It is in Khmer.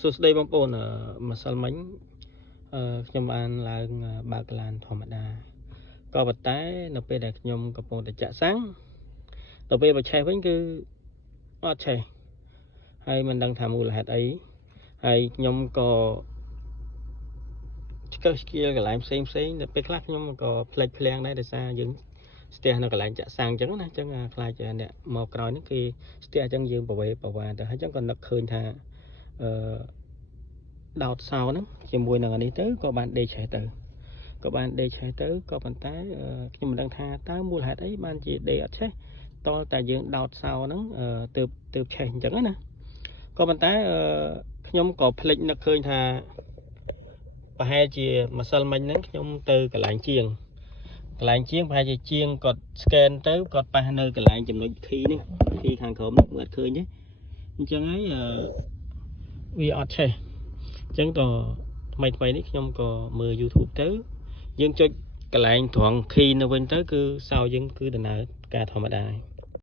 សួស្តីបងប្អូនម្សិលមិញខ្ញុំបានឡើងបើកឡានធម្មតាក៏ប៉ុន្តែនៅពេលដែលខ្ញុំកំពុងតែចាក់សាំងទៅពេលបញ្ឆេះវិញគឺអត់ឆេះហើយមិនដឹងថាមូលហេតុអីហើយខ្ញុំក៏ឆ្កឹះឆ្កៀលកន្លែងផ្សេងទៅពេលខ្លះខ្ញុំក៏ផ្លេចភ្លាំងដែរដោយសារយើងស្ទះនៅកន្លែងចាក់សាំងអញ្ចឹងណាអញ្ចឹងខ្លាចអ្នកមកក្រោយនេះគេស្ទះអញ្ចឹងយើងប្រវ៉ាទៅហើយអញ្ចឹងក៏នឹកឃើញថាដោតសោហ្នឹងជាមួយនឹងអានេះទៅក៏បានដេកឆេះទៅក៏ប៉ុន្តែខ្ញុំមិនដឹងថាតើមូលហេតុអីបានជាដេកអត់ឆេះតើតែយើងដោតសោហ្នឹងទើបឆេះអញ្ចឹងណាក៏ប៉ុន្តែខ្ញុំក៏ភ្លេចនឹកឃើញថាប្រហែលជាម្សិលមិញហ្នឹងខ្ញុំទៅកន្លែងជាងប្រហែលជាជាងគាត់ scan ទៅគាត់ប៉ះនៅកន្លែងចំណុច key នេះ key ខាងក្រោមនេះមើលអត់ឃើញទេអញ្ចឹងហើយវាអត់ឆេះអញ្ចឹងក៏ថ្មីនេះខ្ញុំក៏មើល YouTube ទៅយើងចុចកន្លែងត្រង់ key នៅវិញទៅគឺសោយើងគឺដំណើរការធម្មតា